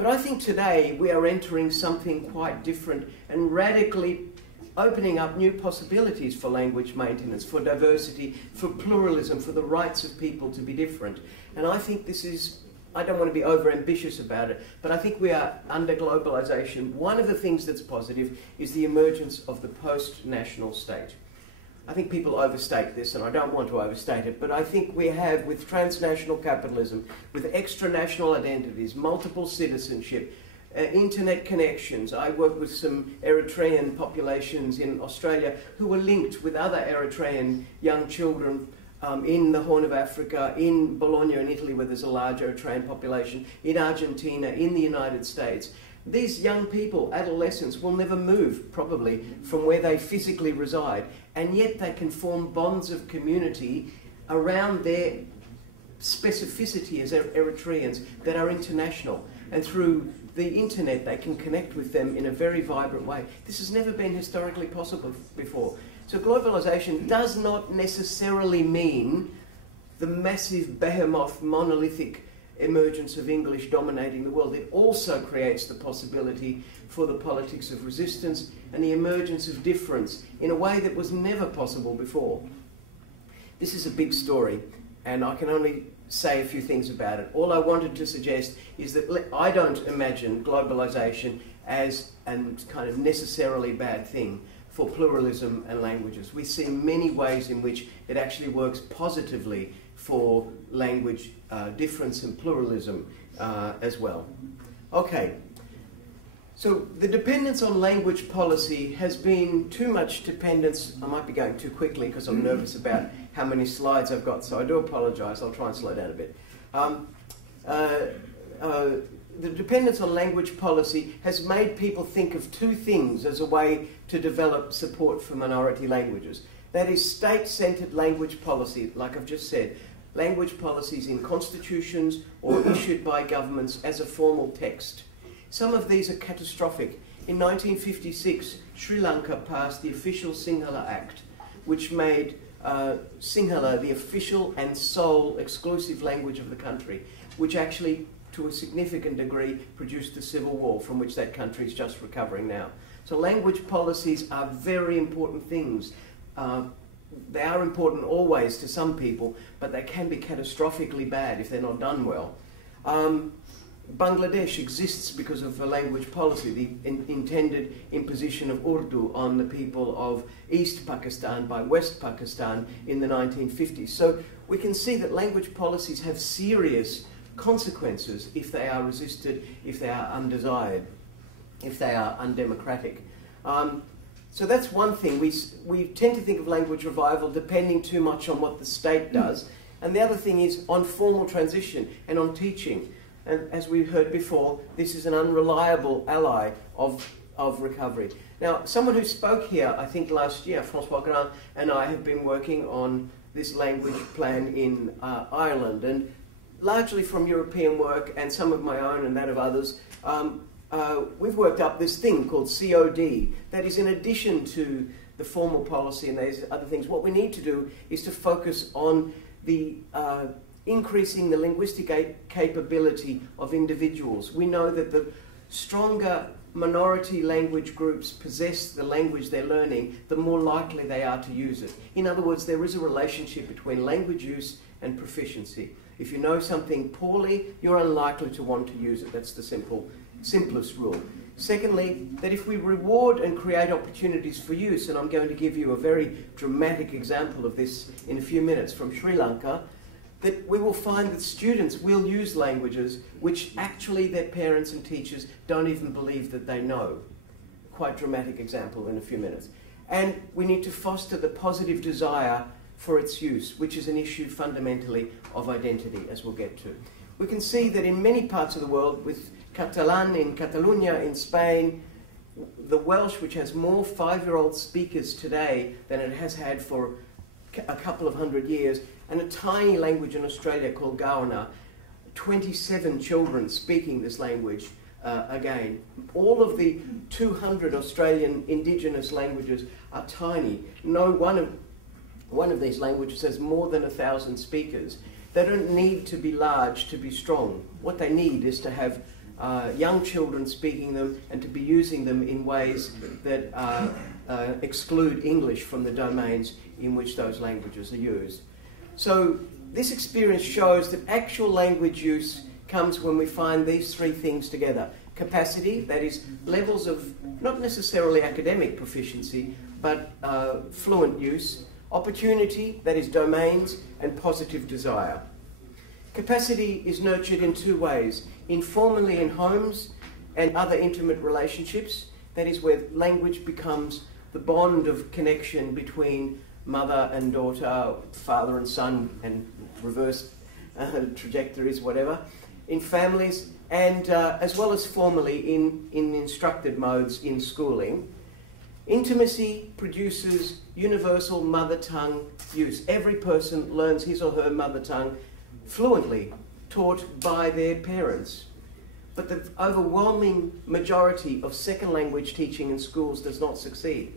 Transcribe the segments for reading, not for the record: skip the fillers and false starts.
But I think today we are entering something quite different and radically opening up new possibilities for language maintenance, for diversity, for pluralism, for the rights of people to be different. And I think this is, I don't want to be over-ambitious about it, but I think we are under globalization. One of the things that's positive is the emergence of the post-national state. I think people overstate this, and I don't want to overstate it, but I think we have, with transnational capitalism, with extra-national identities, multiple citizenship, internet connections. I work with some Eritrean populations in Australia who are linked with other Eritrean young children in the Horn of Africa, in Bologna in Italy, where there's a large Eritrean population, in Argentina, in the United States. These young people, adolescents, will never move, probably, from where they physically reside, and yet they can form bonds of community around their specificity as Eritreans that are international. And through the internet, they can connect with them in a very vibrant way. This has never been historically possible before. So globalization does not necessarily mean the massive behemoth, monolithic emergence of English dominating the world. It also creates the possibility for the politics of resistance and the emergence of difference in a way that was never possible before. This is a big story, and I can only say a few things about it. All I wanted to suggest is that I don't imagine globalization as a kind of necessarily bad thing for pluralism and languages. We see many ways in which it actually works positively for language difference and pluralism as well. Okay, so the dependence on language policy has been too much dependence. I might be going too quickly because I'm nervous about how many slides I've got, so I do apologize. I'll try and slow down a bit. The dependence on language policy has made people think of two things as a way to develop support for minority languages. That is state-centered language policy, like I've just said, language policies in constitutions or issued by governments as a formal text. Some of these are catastrophic. In 1956, Sri Lanka passed the official Sinhala Act, which made Sinhala the official and sole exclusive language of the country, which actually, to a significant degree, produced the civil war from which that country is just recovering now. So language policies are very important things. They are important always to some people, but they can be catastrophically bad if they're not done well. Bangladesh exists because of a language policy, the intended imposition of Urdu on the people of East Pakistan by West Pakistan in the 1950s. So we can see that language policies have serious consequences if they are resisted, if they are undesired, if they are undemocratic. So that's one thing. We tend to think of language revival depending too much on what the state does. And the other thing is on formal transition and on teaching. And as we heard before, this is an unreliable ally of recovery. Now, someone who spoke here, I think last year, François Grand, and I have been working on this language plan in Ireland. And largely from European work and some of my own and that of others, we've worked up this thing called COD that is in addition to the formal policy and these other things. What we need to do is to focus on the increasing the linguistic capability of individuals. We know that the stronger minority language groups possess the language they're learning, the more likely they are to use it. In other words, there is a relationship between language use and proficiency. If you know something poorly, you're unlikely to want to use it. That's the simplest rule. Secondly, that if we reward and create opportunities for use, and I'm going to give you a very dramatic example of this in a few minutes from Sri Lanka, that we will find that students will use languages which actually their parents and teachers don't even believe that they know. Quite dramatic example in a few minutes. And we need to foster the positive desire for its use, which is an issue fundamentally of identity, as we'll get to. We can see that in many parts of the world, with Catalan in Catalonia, in Spain, the Welsh, which has more 5-year-old speakers today than it has had for a couple of hundred years, and a tiny language in Australia called Gawana, 27 children speaking this language again. All of the 200 Australian indigenous languages are tiny. No one of these languages has more than 1,000 speakers. They don't need to be large to be strong. What they need is to have young children speaking them and to be using them in ways that exclude English from the domains in which those languages are used. So this experience shows that actual language use comes when we find these three things together. Capacity, that is levels of not necessarily academic proficiency, but fluent use. Opportunity, that is domains, and positive desire. Capacity is nurtured in two ways: informally in homes and other intimate relationships, that is where language becomes the bond of connection between mother and daughter, father and son, and reverse trajectories, whatever, in families, and as well as formally in instructed modes in schooling. Intimacy produces universal mother tongue use. Every person learns his or her mother tongue fluently, taught by their parents. But the overwhelming majority of second language teaching in schools does not succeed.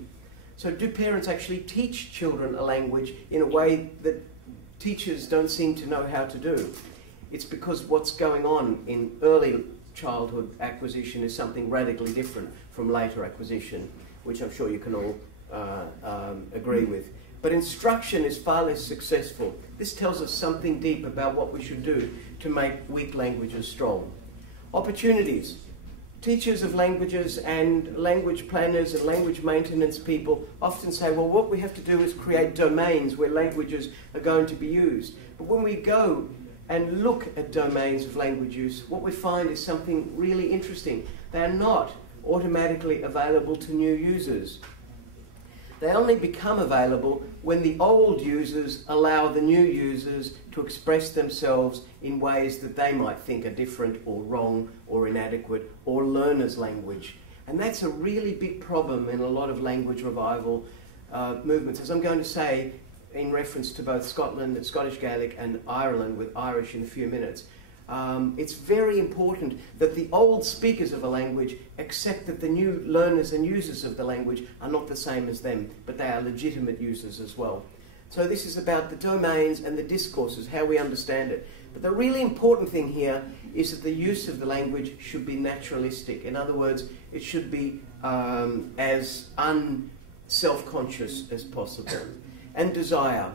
So do parents actually teach children a language in a way that teachers don't seem to know how to do? It's because what's going on in early childhood acquisition is something radically different from later acquisition, which I'm sure you can all agree with. But instruction is far less successful. This tells us something deep about what we should do to make weak languages strong. Opportunities. Teachers of languages and language planners and language maintenance people often say, well, what we have to do is create domains where languages are going to be used. But when we go and look at domains of language use, what we find is something really interesting. They are not automatically available to new users. They only become available when the old users allow the new users to express themselves in ways that they might think are different or wrong or inadequate or learners' language. And that's a really big problem in a lot of language revival movements. As I'm going to say in reference to both Scotland and Scottish Gaelic and Ireland with Irish in a few minutes, it's very important that the old speakers of a language accept that the new learners and users of the language are not the same as them, but they are legitimate users as well. So this is about the domains and the discourses, how we understand it. But the really important thing here is that the use of the language should be naturalistic. In other words, it should be as unself-conscious as possible. And desire.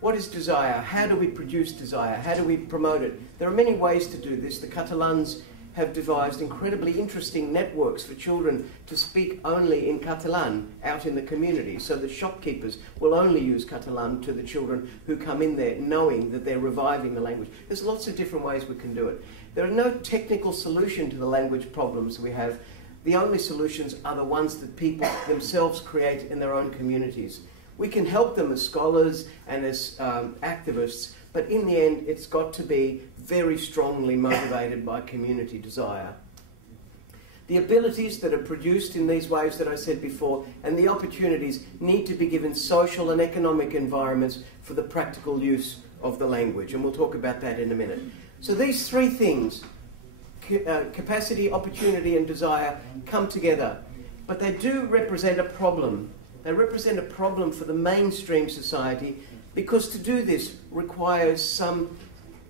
What is desire? How do we produce desire? How do we promote it? There are many ways to do this. The Catalans have devised incredibly interesting networks for children to speak only in Catalan out in the community. So the shopkeepers will only use Catalan to the children who come in there knowing that they're reviving the language. There's lots of different ways we can do it. There are no technical solution to the language problems we have. The only solutions are the ones that people themselves create in their own communities. We can help them as scholars and as activists, but in the end, it's got to be very strongly motivated by community desire. The abilities that are produced in these ways that I said before, and the opportunities need to be given social and economic environments for the practical use of the language, and we'll talk about that in a minute. So these three things, capacity, opportunity, and desire, come together, but they do represent a problem. They represent a problem for the mainstream society because to do this requires some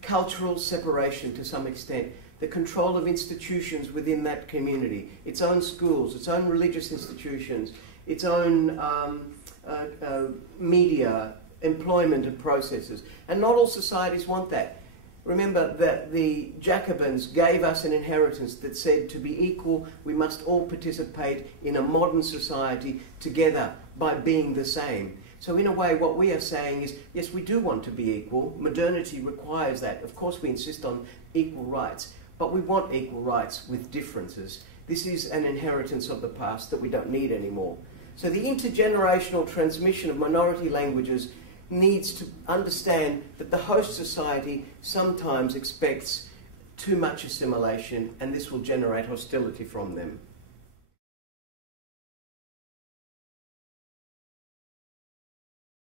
cultural separation to some extent, the control of institutions within that community, its own schools, its own religious institutions, its own media, employment and processes. And not all societies want that. Remember that the Jacobins gave us an inheritance that said to be equal, we must all participate in a modern society together by being the same. So in a way, what we are saying is, yes, we do want to be equal. Modernity requires that. Of course, we insist on equal rights, but we want equal rights with differences. This is an inheritance of the past that we don't need anymore. So the intergenerational transmission of minority languages needs to understand that the host society sometimes expects too much assimilation, and this will generate hostility from them.